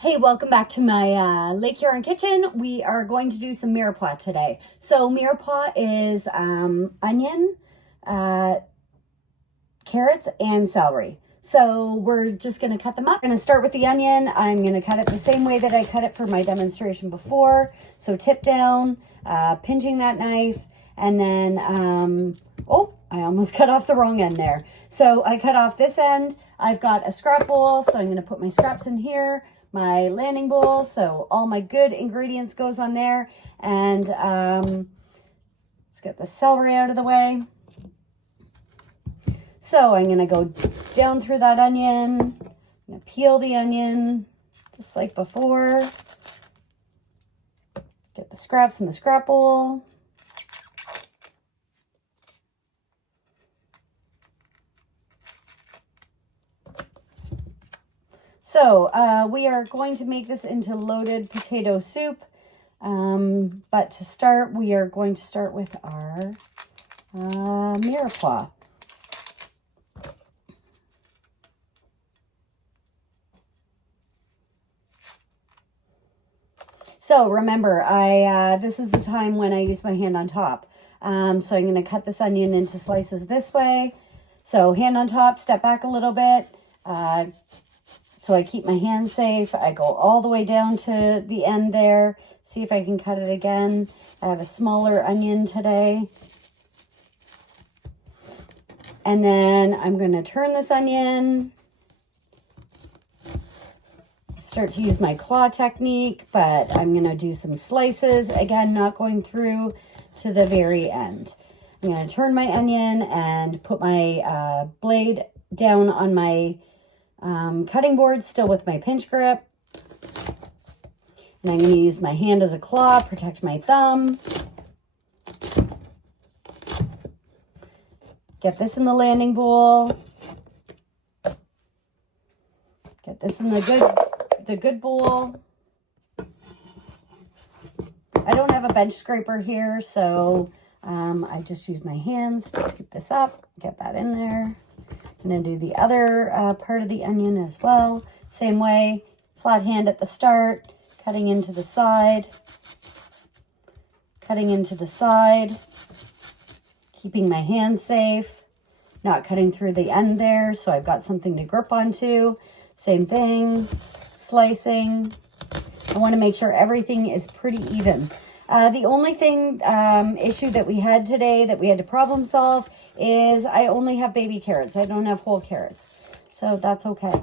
Hey, welcome back to my Lake Huron kitchen. We are going to do some Mirepoix today. So Mirepoix is onion, carrots, and celery. So we're just going to cut them up. I'm going to start with the onion. I'm going to cut it the same way that I cut it for my demonstration before. So tip down, pinching that knife, and then, oh, I almost cut off the wrong end there. So I cut off this end. I've got a scrap bowl, so I'm going to put my scraps in here. My landing bowl, so all my good ingredients goes on there. And let's get the celery out of the way. So I'm going to go down through that onion. I'm going to peel the onion just like before. Get the scraps in the scrap bowl. So we are going to make this into loaded potato soup. But to start, we are going to start with our Mirepoix. So remember, this is the time when I use my hand on top. So I'm going to cut this onion into slices this way. So hand on top, step back a little bit. So I keep my hand safe. I go all the way down to the end there. See if I can cut it again. I have a smaller onion today. And then I'm going to turn this onion. Start to use my claw technique, but I'm going to do some slices. Again, not going through to the very end. I'm going to turn my onion and put my blade down on my cutting board, still with my pinch grip. And I'm going to use my hand as a claw, protect my thumb. Get this in the landing bowl. Get this in the good bowl. I don't have a bench scraper here, so I just use my hands to scoop this up, get that in there. I'm going to do the other part of the onion as well. Same way, flat hand at the start, cutting into the side, keeping my hand safe, not cutting through the end there, so I've got something to grip onto. Same thing, slicing. I want to make sure everything is pretty even. The only thing, issue that we had today that we had to problem solve is I only have baby carrots. I don't have whole carrots. So that's okay.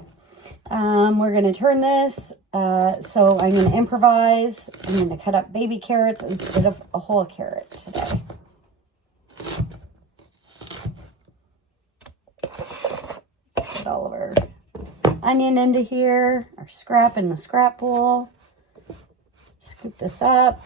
We're going to turn this. So I'm going to improvise. I'm going to cut up baby carrots instead of a whole carrot today. Put all of our onion into here, our scrap in the scrap bowl. Scoop this up.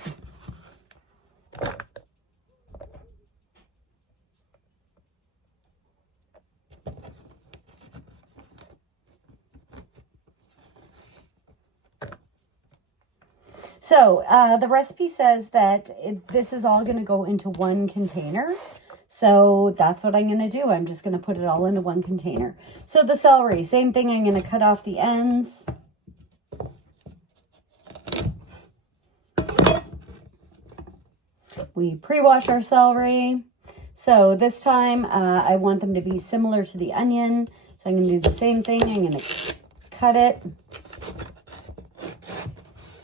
So the recipe says that this is all going to go into one container. So that's what I'm going to do. I'm just going to put it all into one container. So the celery, same thing. I'm going to cut off the ends. We pre-wash our celery. So this time I want them to be similar to the onion. So I'm going to do the same thing. I'm going to cut it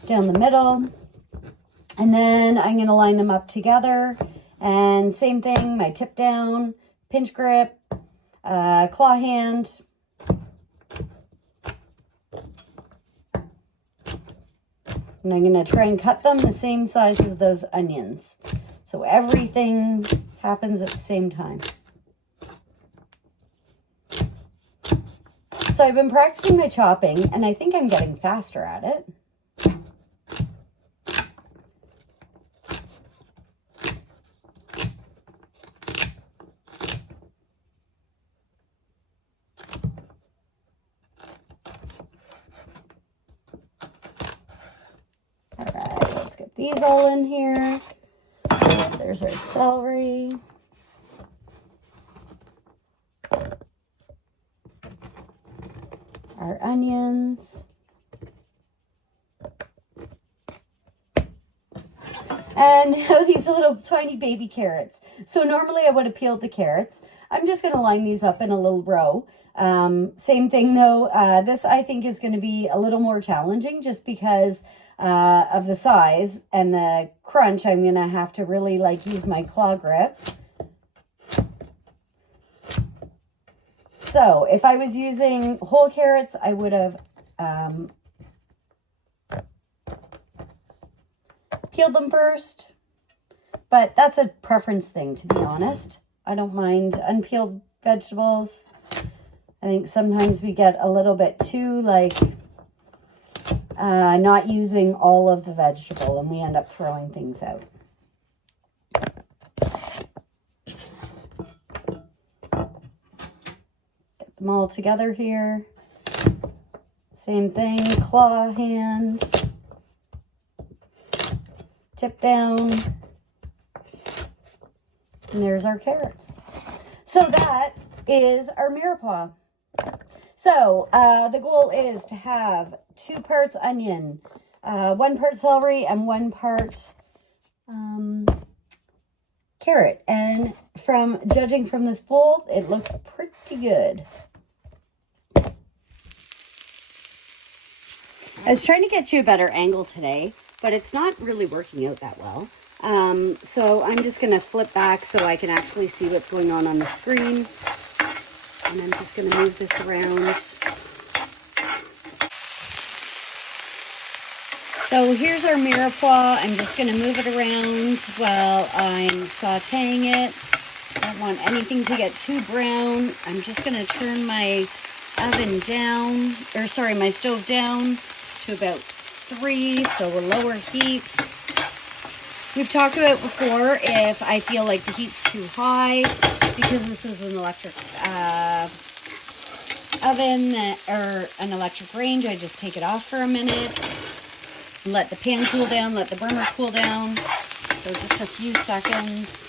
down the middle. And then I'm going to line them up together. And same thing, my tip down, pinch grip, claw hand. And I'm going to try and cut them the same size as those onions. So everything happens at the same time. So I've been practicing my chopping, and I think I'm getting faster at it. All right, let's get these all in here. There's our celery. our onions. And these little tiny baby carrots. So normally I would have peeled the carrots. I'm just going to line these up in a little row. Same thing though. This I think is going to be a little more challenging just because of the size and the crunch. I'm going to have to really like use my claw grip. So if I was using whole carrots, I would have peeled them first, but that's a preference thing, to be honest. I don't mind unpeeled vegetables. I think sometimes we get a little bit too like not using all of the vegetable and we end up throwing things out. Get them all together here. Same thing, claw hand. Tip down. And there's our carrots. So that is our Mirepoix. So the goal is to have 2 parts onion, 1 part celery, and 1 part carrot. And from judging from this bowl, it looks pretty good. I was trying to get you a better angle today, but it's not really working out that well. So I'm just going to flip back so I can actually see what's going on the screen. And I'm just going to move this around. So here's our Mirepoix. I'm just going to move it around while I'm sauteing it. I don't want anything to get too brown. I'm just going to turn my oven down, or sorry, my stove down to about 3, so a lower heat. We've talked about before if I feel like the heat's too high, because this is an electric oven or an electric range, I just take it off for a minute, let the pan cool down, let the burner cool down, so just a few seconds.